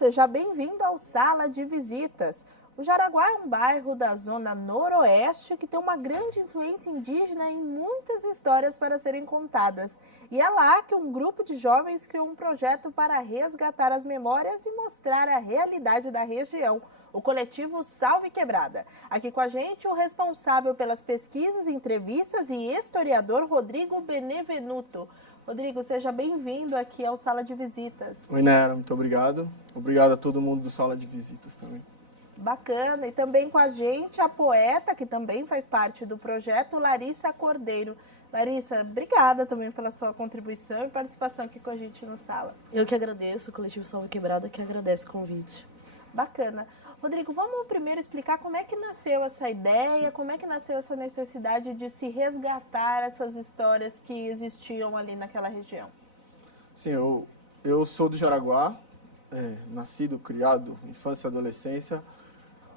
seja bem-vindo ao Sala de Visitas. O Jaraguá é um bairro da zona noroeste que tem uma grande influência indígena e muitas histórias para serem contadas. E é lá que um grupo de jovens criou um projeto para resgatar as memórias e mostrar a realidade da região, o coletivo Salve Quebrada. Aqui com a gente o responsável pelas pesquisas, entrevistas e historiador Rodrigo Benevenuto. Rodrigo, seja bem-vindo aqui ao Sala de Visitas. Oi, Nera, muito obrigado. Obrigado a todo mundo do Sala de Visitas também. Bacana. E também com a gente a poeta, que também faz parte do projeto, Larissa Cordeiro. Larissa, obrigada também pela sua contribuição e participação aqui com a gente no Sala. Eu que agradeço, o coletivo Salve Quebrada que agradece o convite. Bacana. Rodrigo, vamos primeiro explicar como é que nasceu essa ideia, Sim. como é que nasceu essa necessidade de se resgatar essas histórias que existiam ali naquela região. Sim, eu sou do Jaraguá, nascido, criado, infância e adolescência,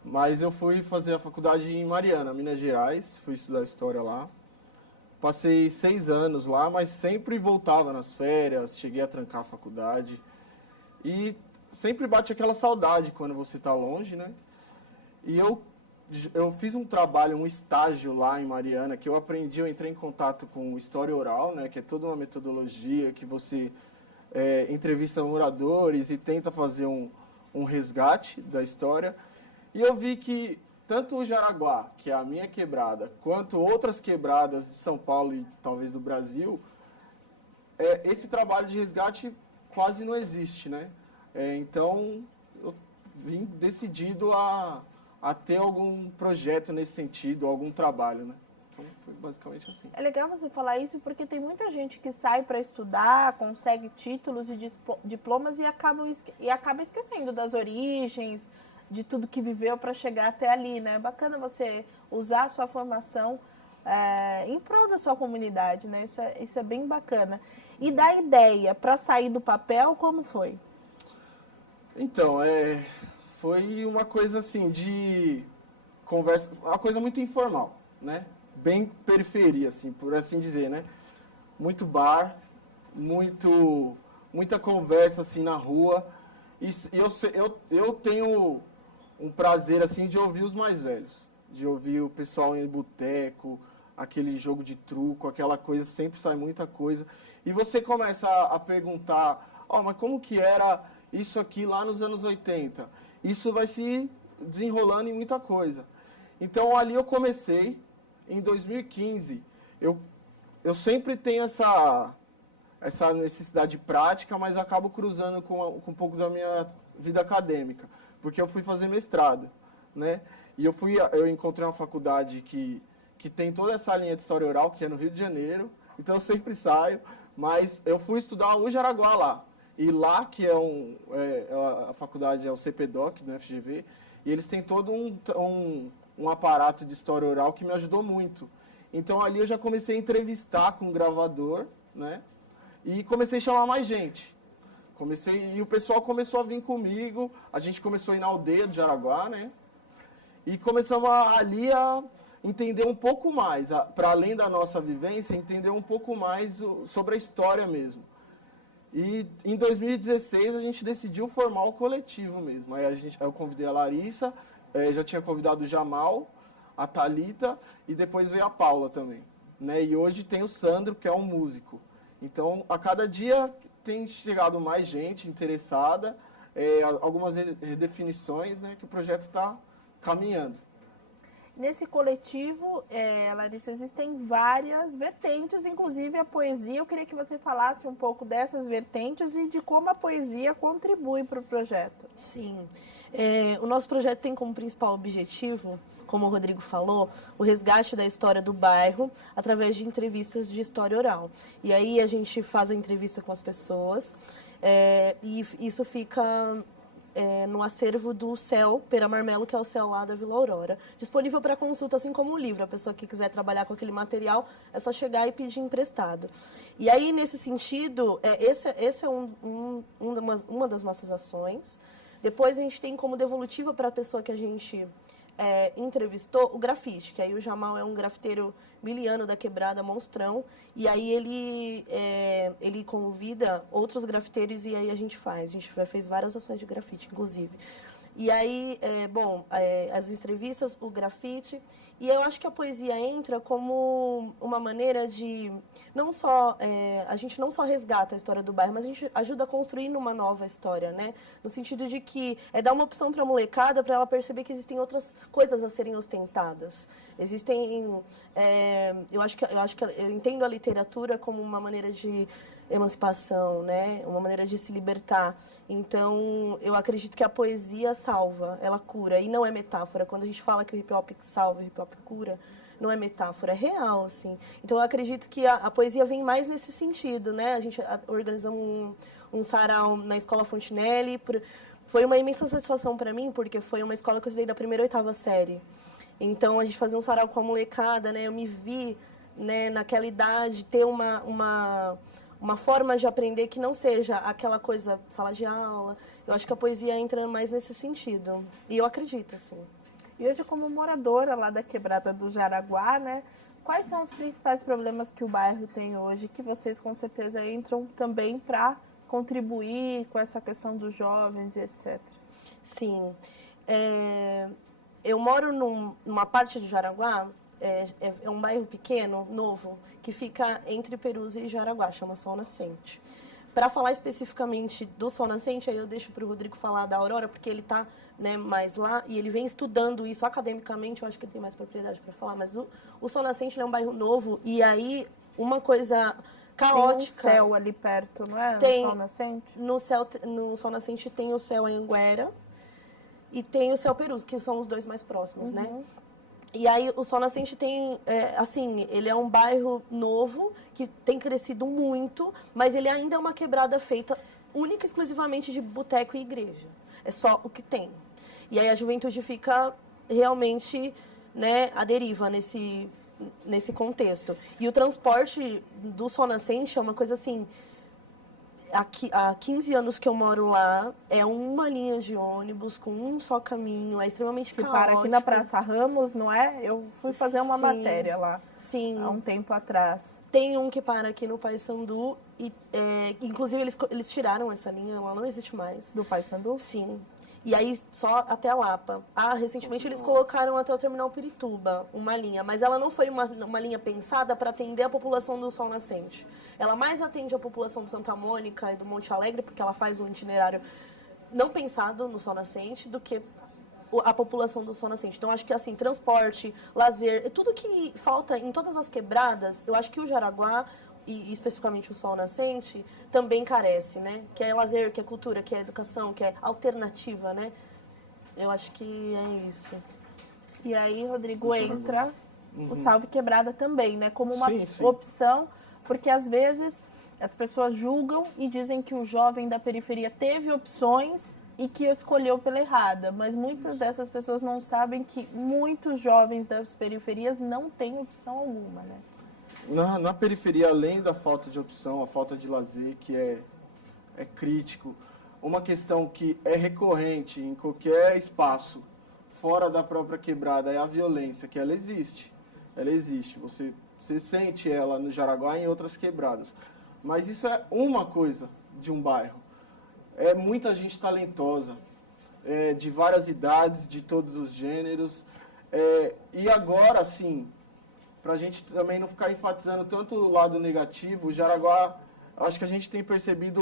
mas eu fui fazer a faculdade em Mariana, Minas Gerais, fui estudar história lá. Passei 6 anos lá, mas sempre voltava nas férias, cheguei a trancar a faculdade e sempre bate aquela saudade quando você está longe, né? E eu fiz um trabalho, um estágio lá em Mariana, que eu aprendi, eu entrei em contato com história oral, né? Que é toda uma metodologia que você entrevista moradores e tenta fazer um resgate da história. E eu vi que tanto o Jaraguá, que é a minha quebrada, quanto outras quebradas de São Paulo e talvez do Brasil, esse trabalho de resgate quase não existe, né? Então, eu vim decidido a ter algum projeto nesse sentido, algum trabalho, né? Então, foi basicamente assim. É legal você falar isso porque tem muita gente que sai para estudar, consegue títulos e diplomas e acaba esquecendo das origens, de tudo que viveu para chegar até ali, né? É bacana você usar a sua formação em prol da sua comunidade, né? Isso é bem bacana. E da ideia para sair do papel, como foi? Então, foi uma coisa assim, de conversa, uma coisa muito informal, né? Bem periferia, assim, por assim dizer, né? Muito bar, muita conversa, assim, na rua. E eu tenho um prazer, assim, de ouvir os mais velhos. De ouvir o pessoal em boteco, aquele jogo de truco, aquela coisa, sempre sai muita coisa. E você começa a perguntar, mas como que era isso aqui lá nos anos 80? Isso vai se desenrolando em muita coisa. Então, ali eu comecei, em 2015, eu sempre tenho essa necessidade prática, mas acabo cruzando com um pouco da minha vida acadêmica, porque eu fui fazer mestrado, né? E eu encontrei uma faculdade que tem toda essa linha de história oral, que é no Rio de Janeiro, então eu sempre saio, mas eu fui estudar o Jaraguá lá. E lá, que a faculdade é o CPDOC, do FGV, e eles têm todo um aparato de história oral que me ajudou muito. Então, ali eu já comecei a entrevistar com um gravador, né? E comecei a chamar mais gente. E o pessoal começou a vir comigo, a gente começou a ir na aldeia do Jaraguá, né? E começamos ali a entender um pouco mais, para além da nossa vivência, entender um pouco mais sobre a história mesmo. E em 2016 a gente decidiu formar o coletivo mesmo. Aí eu convidei a Larissa, já tinha convidado o Jamal, a Thalita e depois veio a Paula também, né? E hoje tem o Sandro, que é um músico. Então, a cada dia tem chegado mais gente interessada, algumas redefinições, né, que o projeto está caminhando. Nesse coletivo, Larissa, existem várias vertentes, inclusive a poesia. Eu queria que você falasse um pouco dessas vertentes e de como a poesia contribui para o projeto. Sim, o nosso projeto tem como principal objetivo, como o Rodrigo falou, o resgate da história do bairro através de entrevistas de história oral. E aí a gente faz a entrevista com as pessoas e isso fica no acervo do CEL Pera Marmelo, que é o CEL lá da Vila Aurora. Disponível para consulta, assim como o livro. A pessoa que quiser trabalhar com aquele material, é só chegar e pedir emprestado. E aí, nesse sentido, esse é uma das nossas ações. Depois, a gente tem como devolutiva para a pessoa que a gente entrevistou o Grafite, que aí o Jamal é um grafiteiro miliano da quebrada, monstrão, e aí ele convida outros grafiteiros e aí a gente fez várias ações de grafite, inclusive. E aí, as entrevistas, o grafite, e eu acho que a poesia entra como uma maneira de, a gente não só resgata a história do bairro, mas a gente ajuda a construir uma nova história, né? No sentido de que dar uma opção para a molecada, para ela perceber que existem outras coisas a serem ostentadas. Eu entendo a literatura como uma maneira de emancipação, né? Uma maneira de se libertar. Então, eu acredito que a poesia salva, ela cura, e não é metáfora. Quando a gente fala que o hip-hop salva, o hip-hop cura, não é metáfora, é real, assim. Então, eu acredito que a poesia vem mais nesse sentido, né? A gente organizou um sarau na Escola Fontinelli. Foi uma imensa satisfação para mim, porque foi uma escola que eu estudei da 1ª à 8ª série. Então, a gente fazia um sarau com a molecada, né? Eu me vi, né, naquela idade, ter uma forma de aprender que não seja aquela coisa, sala de aula. Eu acho que a poesia entra mais nesse sentido. E eu acredito, assim. E hoje, como moradora lá da quebrada do Jaraguá, né? Quais são os principais problemas que o bairro tem hoje, que vocês com certeza entram também para contribuir com essa questão dos jovens e etc? Sim. Eu moro numa parte de Jaraguá, é um bairro pequeno, novo, que fica entre Perus e Jaraguá, chama Sol Nascente. Para falar especificamente do Sol Nascente, aí eu deixo para o Rodrigo falar da Aurora, porque ele está, né, mais lá e ele vem estudando isso academicamente, eu acho que ele tem mais propriedade para falar, mas o Sol Nascente é um bairro novo e aí uma coisa caótica. Tem um céu ali perto, não é? Tem, no Sol Nascente? No Sol Nascente tem o céu Anhanguera e tem o céu Perus, que são os dois mais próximos, né? E aí o Sol Nascente tem, ele é um bairro novo, que tem crescido muito, mas ele ainda é uma quebrada feita única e exclusivamente de boteco e igreja. É só o que tem. E aí a juventude fica realmente, né, à deriva nesse contexto. E o transporte do Sol Nascente é uma coisa assim... Há 15 anos que eu moro lá, é uma linha de ônibus com um só caminho, é extremamente caótico. Que para aqui na Praça Ramos, não é? Eu fui fazer uma matéria lá, há um tempo atrás. Tem um que para aqui no Paissandu, e inclusive eles tiraram essa linha, ela não existe mais. Do Paissandu? Sim. E aí só até a Lapa. Recentemente eles colocaram até o Terminal Pirituba uma linha, mas ela não foi uma linha pensada para atender a população do Sol Nascente. Ela mais atende a população de Santa Mônica e do Monte Alegre, porque ela faz um itinerário não pensado no Sol Nascente, do que a população do Sol Nascente. Então, acho que, assim, transporte, lazer, tudo que falta em todas as quebradas, eu acho que o Jaraguá, e especificamente o Sol Nascente, também carece, né? Que é lazer, que é cultura, que é educação, que é alternativa, né? Eu acho que é isso. E aí, Rodrigo, entra o Salve Quebrada também, né? Como uma opção, porque às vezes as pessoas julgam e dizem que o jovem da periferia teve opções e que escolheu pela errada, mas muitas dessas pessoas não sabem que muitos jovens das periferias não têm opção alguma, né? Na periferia, além da falta de opção, a falta de lazer, que é crítico, uma questão que é recorrente em qualquer espaço fora da própria quebrada é a violência, que ela existe. Ela existe, você sente ela no Jaraguá e em outras quebradas. Mas isso é uma coisa de um bairro. É muita gente talentosa, de várias idades, de todos os gêneros. E agora, assim, para a gente também não ficar enfatizando tanto o lado negativo, o Jaraguá, acho que a gente tem percebido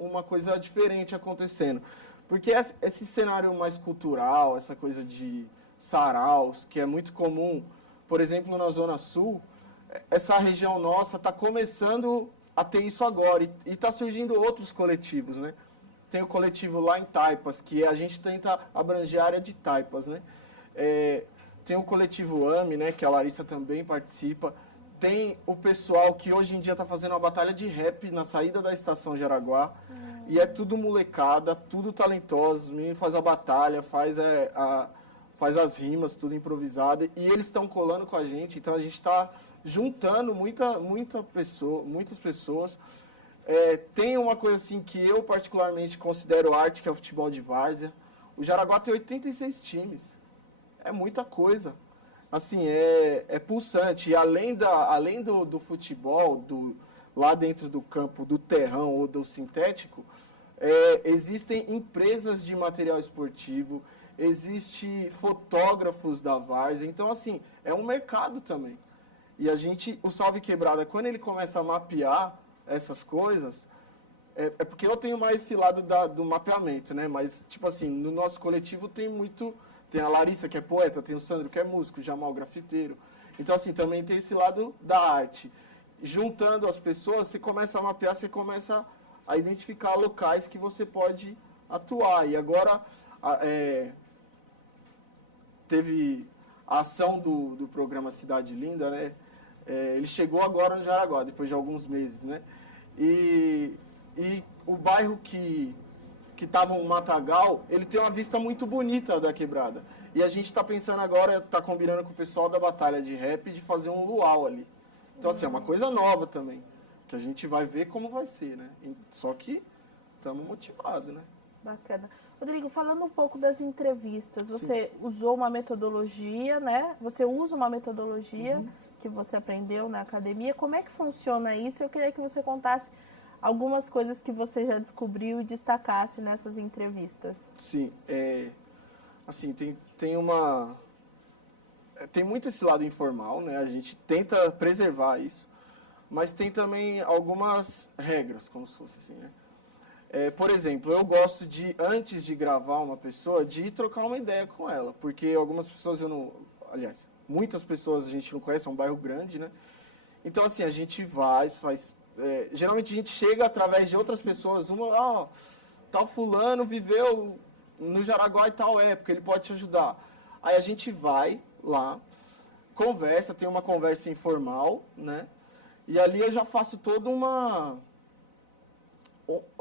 uma coisa diferente acontecendo. Porque esse cenário mais cultural, essa coisa de saraus, que é muito comum, por exemplo, na Zona Sul, essa região nossa está começando a ter isso agora. E está surgindo outros coletivos, né? Tem o coletivo lá em Taipas, que a gente tenta abranger a área de Taipas, né? Tem o coletivo AME, né, que a Larissa também participa. Tem o pessoal que hoje em dia está fazendo uma batalha de rap na saída da estação Jaraguá. E é tudo molecada, tudo talentoso. Os meninos fazem a batalha, faz as rimas, tudo improvisado. E eles estão colando com a gente. Então a gente está juntando muitas pessoas. Tem uma coisa assim que eu particularmente considero arte, que é o futebol de várzea. O Jaraguá tem 86 times. é muita coisa. Assim, é pulsante. E além do futebol, lá dentro do campo, do terrão ou do sintético, existem empresas de material esportivo, existem fotógrafos da Várzea. Então, assim, é um mercado também. E o Salve Quebrada, quando ele começa a mapear essas coisas, é porque eu tenho mais esse lado do mapeamento, né? Mas, tipo assim, no nosso coletivo tem a Larissa, que é poeta, tem o Sandro, que é músico, o Jamal, grafiteiro. Então, assim, também tem esse lado da arte. Juntando as pessoas, você começa a mapear, você começa a identificar locais que você pode atuar. E agora, teve a ação do programa Cidade Linda, né? Ele chegou agora no Jaraguá, depois de alguns meses, né? E o bairro que estava um matagal, ele tem uma vista muito bonita da quebrada. E a gente está pensando agora, está combinando com o pessoal da Batalha de Rap de fazer um luau ali. Então, assim, é uma coisa nova também, que a gente vai ver como vai ser, né? Só que estamos motivados, né? Bacana. Rodrigo, falando um pouco das entrevistas, você usou uma metodologia, né? Você usa uma metodologia que você aprendeu na academia. Como é que funciona isso? Eu queria que você contasse algumas coisas que você já descobriu e destacasse nessas entrevistas. Sim, assim, tem muito esse lado informal, né? A gente tenta preservar isso, mas tem também algumas regras, como se fosse assim, né? Por exemplo, eu gosto antes de gravar uma pessoa, de ir trocar uma ideia com ela, porque algumas pessoas muitas pessoas a gente não conhece, é um bairro grande, né? Então, assim, a gente geralmente a gente chega através de outras pessoas, tal fulano viveu no Jaraguá em tal época, ele pode te ajudar. Aí a gente vai lá, conversa, tem uma conversa informal, né? E ali eu já faço todo um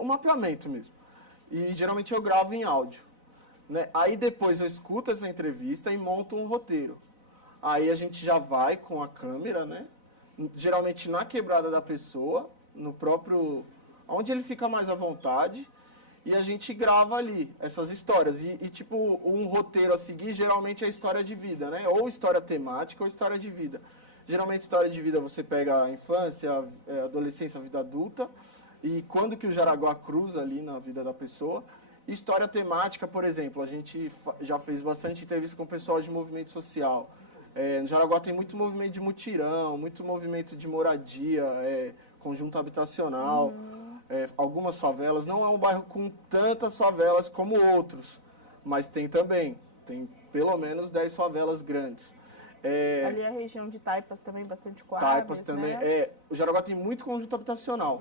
mapeamento mesmo. E geralmente eu gravo em áudio, né? Aí depois eu escuto essa entrevista e monto um roteiro. Aí a gente já vai com a câmera, né? Geralmente na quebrada da pessoa, no próprio... onde ele fica mais à vontade, e a gente grava ali essas histórias. Tipo, um roteiro a seguir, geralmente é história de vida, né? Ou história temática ou história de vida. Geralmente, história de vida você pega a infância, a adolescência, a vida adulta, e quando que o Jaraguá cruza ali na vida da pessoa. História temática, por exemplo, a gente já fez bastante entrevista com o pessoal de movimento social. No Jaraguá tem muito movimento de mutirão, muito movimento de moradia, conjunto habitacional, algumas favelas. Não é um bairro com tantas favelas como outros, mas tem também. Tem pelo menos 10 favelas grandes. Ali a região de Taipas também, bastante quadras, Taipas também. né? O Jaraguá tem muito conjunto habitacional.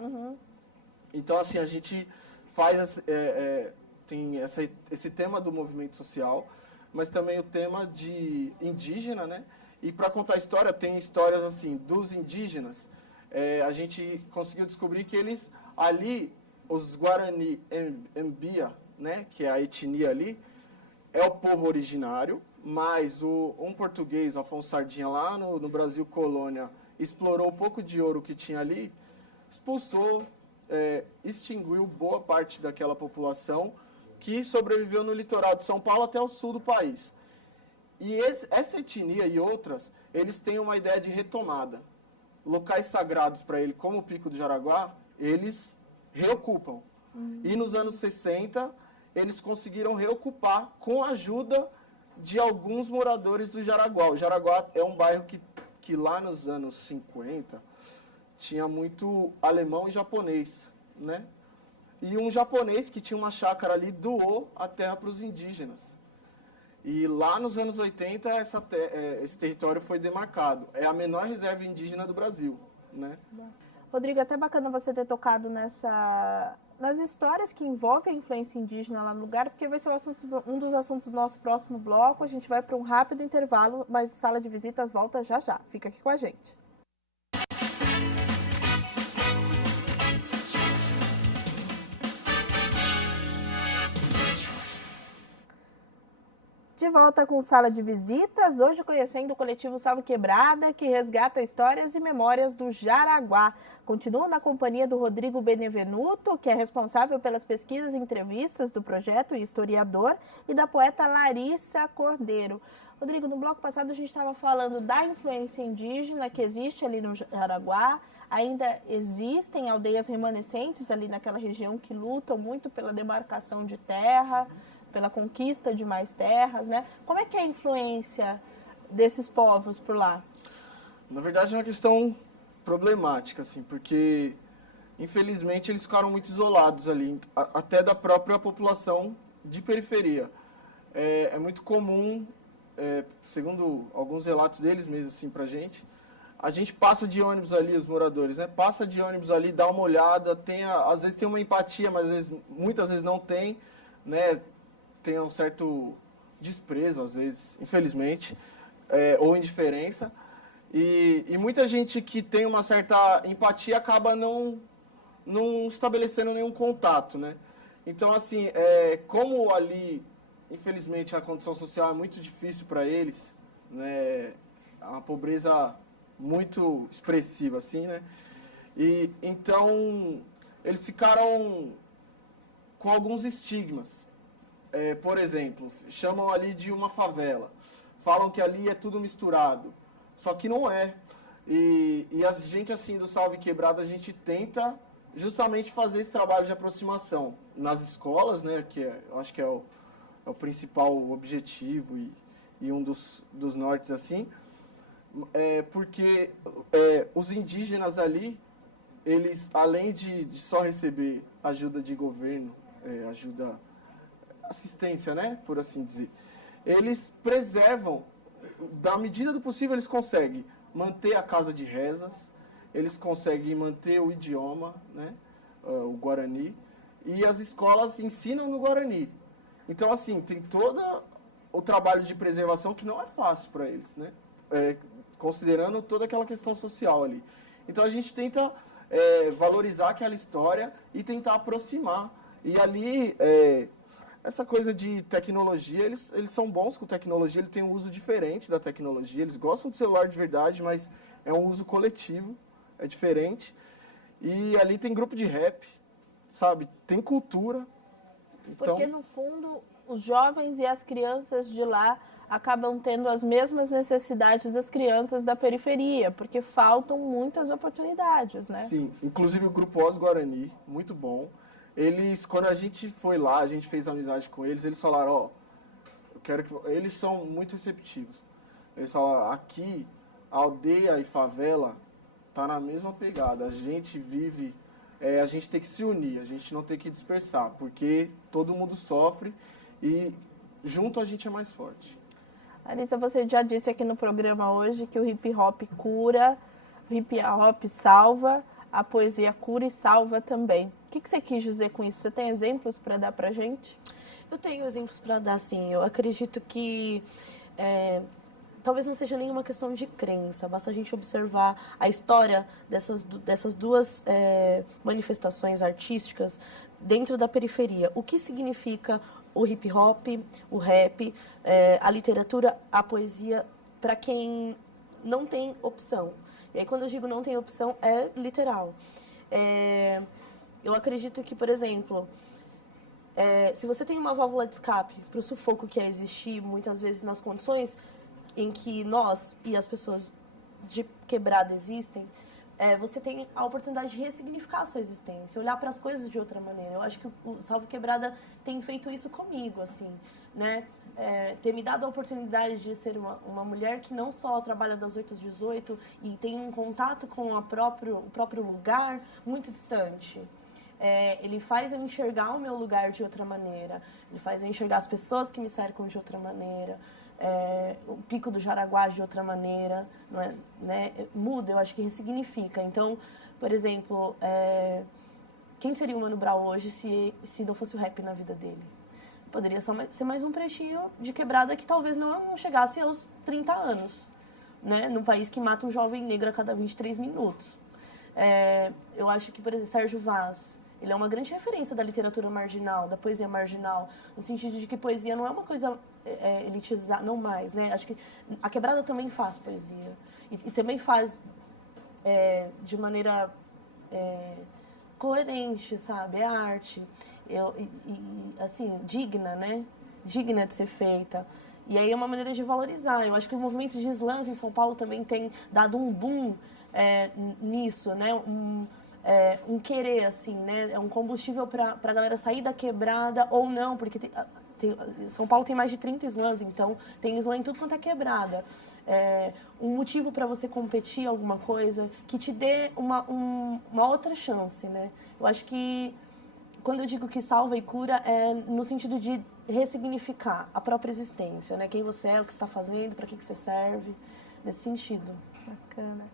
Então, assim, a gente faz... tem esse tema do movimento social, mas também o tema de indígena, né? E para contar a história, tem histórias, assim, dos indígenas. A gente conseguiu descobrir que eles, ali, os Guarani Mbia, né? Que é a etnia ali, é o povo originário, mas um português, Afonso Sardinha, lá no Brasil Colônia, explorou um pouco de ouro que tinha ali, expulsou, extinguiu boa parte daquela população que sobreviveu no litoral de São Paulo até o sul do país. E essa etnia e outras, eles têm uma ideia de retomada. Locais sagrados para ele, como o Pico do Jaraguá, eles reocupam. E nos anos 60, eles conseguiram reocupar com a ajuda de alguns moradores do Jaraguá. O Jaraguá é um bairro que lá nos anos 50 tinha muito alemão e japonês, né? E um japonês que tinha uma chácara ali doou a terra para os indígenas. E lá nos anos 80 esse território foi demarcado. É a menor reserva indígena do Brasil, né? Rodrigo, é até bacana você ter tocado nas histórias que envolvem a influência indígena lá no lugar, porque vai ser um dos assuntos do nosso próximo bloco. A gente vai para um rápido intervalo, mas Sala de Visitas volta já já. Fica aqui com a gente. De volta com Sala de Visitas, hoje conhecendo o coletivo Salve Quebrada, que resgata histórias e memórias do Jaraguá. Continuo na companhia do Rodrigo Benevenuto, que é responsável pelas pesquisas e entrevistas do projeto e historiador, e da poeta Larissa Cordeiro. Rodrigo, no bloco passado a gente estava falando da influência indígena que existe ali no Jaraguá. Ainda existem aldeias remanescentes ali naquela região que lutam muito pela demarcação de terra, pela conquista de mais terras, né? Como é que é a influência desses povos por lá? Na verdade, é uma questão problemática, assim, porque, infelizmente, eles ficaram muito isolados ali, até da própria população de periferia. É muito comum, segundo alguns relatos deles mesmo, assim, pra gente, a gente passa de ônibus ali, os moradores, né? Passa de ônibus ali, dá uma olhada, às vezes tem uma empatia, mas muitas vezes não tem, né? Tem um certo desprezo, às vezes, infelizmente, ou indiferença. E muita gente que tem uma certa empatia acaba não estabelecendo nenhum contato, né? Então, assim, como ali, infelizmente, a condição social é muito difícil para eles, né? A pobreza muito expressiva, assim, né? E então eles ficaram com alguns estigmas. Por exemplo, chamam ali de uma favela, falam que ali é tudo misturado, só que não é. E a gente, assim, do Salve Quebrada, a gente tenta justamente fazer esse trabalho de aproximação nas escolas, né? Que eu acho que é o principal objetivo e um dos nortes, assim. Porque os indígenas ali, eles, além de só receber ajuda de governo, assistência, né, por assim dizer, eles preservam, da medida do possível, eles conseguem manter a casa de rezas, eles conseguem manter o idioma, né, o Guarani, e as escolas ensinam no Guarani. Então, assim, tem todo o trabalho de preservação que não é fácil para eles, né, considerando toda aquela questão social ali. Então a gente tenta valorizar aquela história e tentar aproximar. E ali, essa coisa de tecnologia, eles são bons com tecnologia, eles têm um uso diferente da tecnologia, eles gostam de celular de verdade, mas é um uso coletivo, é diferente. E ali tem grupo de rap, sabe? Tem cultura. Então... Porque, no fundo, os jovens e as crianças de lá acabam tendo as mesmas necessidades das crianças da periferia, porque faltam muitas oportunidades, né? Sim, inclusive o Grupo Os Guarani, muito bom. Eles, quando a gente foi lá, a gente fez amizade com eles, eles falaram, eu quero que... Eles são muito receptivos. Eles falaram, aqui, aldeia e favela tá na mesma pegada. A gente vive, a gente tem que se unir, a gente não tem que dispersar, porque todo mundo sofre e junto a gente é mais forte. Alissa, você já disse aqui no programa hoje que o hip hop cura, o hip hop salva, a poesia cura e salva também. O que você quis dizer com isso? Você tem exemplos para dar para gente? Eu tenho exemplos para dar, sim. Eu acredito que talvez não seja nenhuma questão de crença, basta a gente observar a história dessas duas manifestações artísticas dentro da periferia. O que significa o hip hop, o rap, a literatura, a poesia, para quem não tem opção. E aí, quando eu digo não tem opção, é literal. Eu acredito que, por exemplo, se você tem uma válvula de escape para o sufoco que é existir, muitas vezes nas condições em que nós e as pessoas de quebrada existem, você tem a oportunidade de ressignificar a sua existência, olhar para as coisas de outra maneira. Eu acho que o Salve Quebrada tem feito isso comigo, assim, né? Ter me dado a oportunidade de ser uma mulher que não só trabalha das 8 às 18 e tem um contato com o próprio lugar muito distante. Ele faz eu enxergar o meu lugar de outra maneira, ele faz eu enxergar as pessoas que me cercam de outra maneira, o Pico do Jaraguá de outra maneira, não é, né? Muda, eu acho que ressignifica. Então, por exemplo, quem seria o Mano Brown hoje se não fosse o rap na vida dele? Poderia só ser mais um pretinho de quebrada que talvez não chegasse aos 30 anos, né? Num país que mata um jovem negro a cada 23 minutos. Eu acho que, por exemplo, Sérgio Vaz, ele é uma grande referência da literatura marginal, da poesia marginal, no sentido de que poesia não é uma coisa elitizada, não mais, né? Acho que a quebrada também faz poesia. E também faz de maneira coerente, sabe? É arte. Assim, digna, né? Digna de ser feita. E aí é uma maneira de valorizar. Eu acho que o movimento de slams em São Paulo também tem dado um boom nisso, né? Um querer, assim, né? É um combustível para a galera sair da quebrada ou não, porque São Paulo tem mais de 30 slams, então tem slam em tudo quanto é quebrada. Um motivo para você competir alguma coisa que te dê uma outra chance, né? Eu acho que quando eu digo que salva e cura é no sentido de ressignificar a própria existência, né? Quem você é, o que você está fazendo, para que você serve, nesse sentido. Bacana.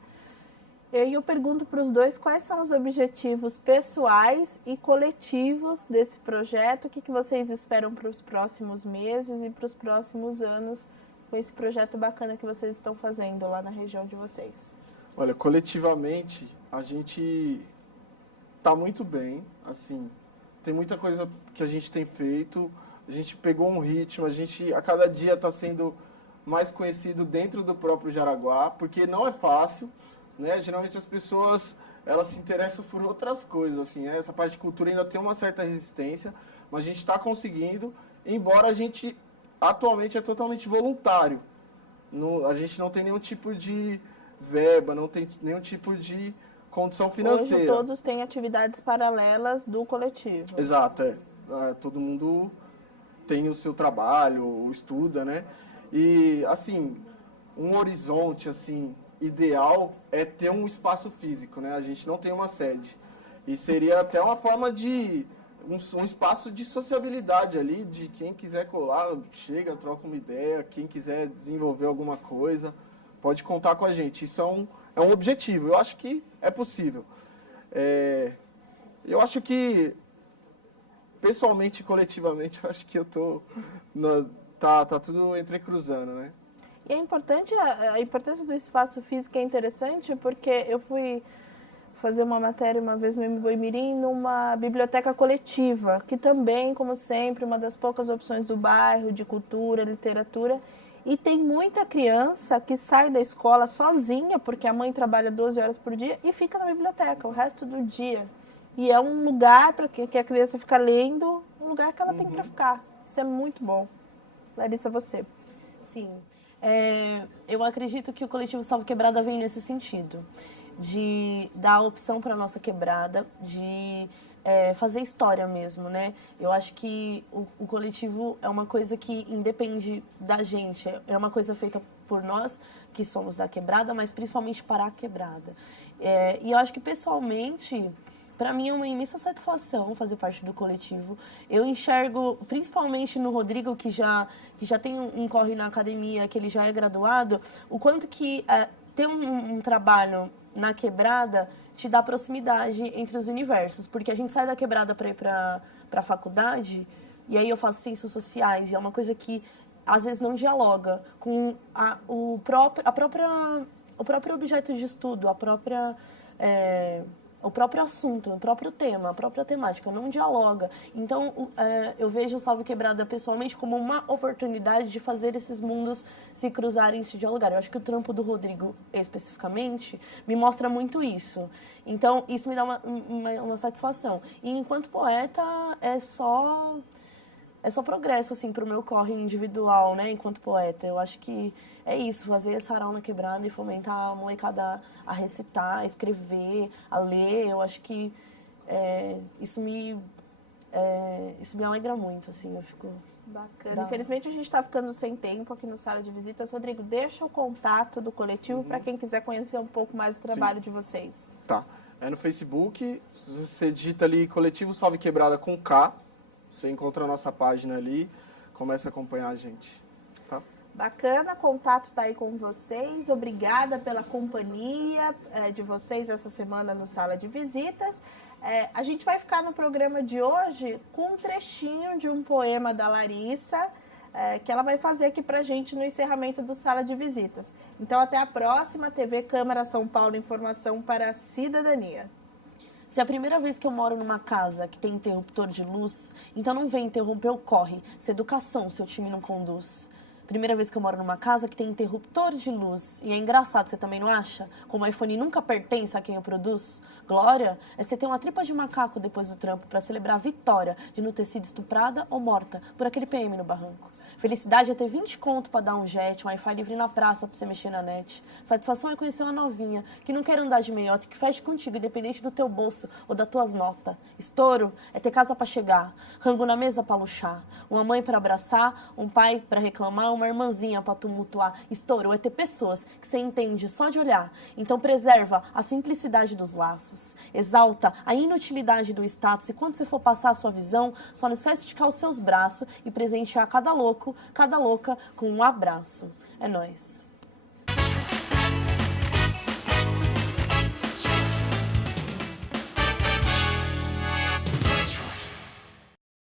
E aí eu pergunto para os dois quais são os objetivos pessoais e coletivos desse projeto, o que vocês esperam para os próximos meses e para os próximos anos com esse projeto bacana que vocês estão fazendo lá na região de vocês. Olha, coletivamente, a gente tá muito bem, assim, tem muita coisa que a gente tem feito, a gente pegou um ritmo, a gente a cada dia está sendo mais conhecido dentro do próprio Jaraguá, porque não é fácil, né? Geralmente as pessoas, elas se interessam por outras coisas, assim, né? Essa parte de cultura ainda tem uma certa resistência, mas a gente está conseguindo, embora a gente atualmente é totalmente voluntário. A gente não tem nenhum tipo de verba, não tem nenhum tipo de condição financeira. Hoje todos têm atividades paralelas do coletivo. Exato, todo mundo tem o seu trabalho, estuda, né? E, assim, um horizonte, assim, ideal é ter um espaço físico, né? A gente não tem uma sede. E seria até uma forma de um espaço de sociabilidade ali, de quem quiser colar, chega, troca uma ideia, quem quiser desenvolver alguma coisa, pode contar com a gente. Isso é um objetivo, eu acho que é possível. Eu acho que, pessoalmente e coletivamente, eu acho que eu tô... Tá tudo entrecruzando, né? E é importante, a importância do espaço físico é interessante, porque eu fui fazer uma matéria uma vez no Boimirim numa biblioteca coletiva, que também, como sempre, uma das poucas opções do bairro de cultura, literatura, e tem muita criança que sai da escola sozinha, porque a mãe trabalha 12 horas por dia, e fica na biblioteca o resto do dia. E é um lugar para que a criança fica lendo, um lugar que ela tem para ficar. Isso é muito bom. Larissa, você. Sim. Eu acredito que o coletivo Salve Quebrada vem nesse sentido, de dar opção para a nossa quebrada, de fazer história mesmo, né? Eu acho que o coletivo é uma coisa que independe da gente, é uma coisa feita por nós, que somos da quebrada, mas principalmente para a quebrada. E eu acho que, pessoalmente, para mim é uma imensa satisfação fazer parte do coletivo. Eu enxergo, principalmente no Rodrigo, que já tem um corre na academia, que ele já é graduado, o quanto que ter um trabalho na quebrada te dá proximidade entre os universos. Porque a gente sai da quebrada para ir para a faculdade, e aí eu faço ciências sociais, e é uma coisa que às vezes não dialoga com o próprio objeto de estudo, o próprio assunto, o próprio tema, a própria temática, não dialoga. Então, eu vejo o Salve Quebrada pessoalmente como uma oportunidade de fazer esses mundos se cruzarem e se dialogarem. Eu acho que o trampo do Rodrigo, especificamente, me mostra muito isso. Então, isso me dá uma satisfação. E, enquanto poeta, é só progresso, assim, para o meu corre individual, né, enquanto poeta. Eu acho que é isso, fazer sarau na quebrada e fomentar a molecada a recitar, a escrever, a ler. Eu acho que isso me alegra muito, assim, eu fico... Bacana. Infelizmente, a gente está ficando sem tempo aqui no Sala de Visitas. Rodrigo, deixa o contato do coletivo para quem quiser conhecer um pouco mais do trabalho de vocês. Tá. No Facebook, você digita ali Coletivo Salve Quebrada com K, você encontra a nossa página ali, começa a acompanhar a gente, tá? Bacana, contato está aí com vocês. Obrigada pela companhia de vocês essa semana no Sala de Visitas. A gente vai ficar no programa de hoje com um trechinho de um poema da Larissa, que ela vai fazer aqui pra gente no encerramento do Sala de Visitas. Então, até a próxima. TV Câmara São Paulo, informação para a cidadania. Se é a primeira vez que eu moro numa casa que tem interruptor de luz, então não vem interromper o corre. Se educação seu time não conduz. Primeira vez que eu moro numa casa que tem interruptor de luz. E é engraçado, você também não acha? Como o iPhone nunca pertence a quem o produz. Glória é você ter uma tripa de macaco depois do trampo para celebrar a vitória de não ter sido estuprada ou morta por aquele PM no barranco. Felicidade é ter 20 conto pra dar um jet, um Wi-Fi livre na praça pra você mexer na net. Satisfação é conhecer uma novinha que não quer andar de meiota e que fecha contigo, independente do teu bolso ou das tuas notas. Estouro é ter casa pra chegar, rango na mesa pra luxar, uma mãe pra abraçar, um pai pra reclamar, uma irmãzinha pra tumultuar. Estouro é ter pessoas que você entende só de olhar. Então preserva a simplicidade dos laços. Exalta a inutilidade do status e quando você for passar a sua visão, só não esquece de esticar os seus braços e presentear cada louco, cada louca com um abraço. É nóis.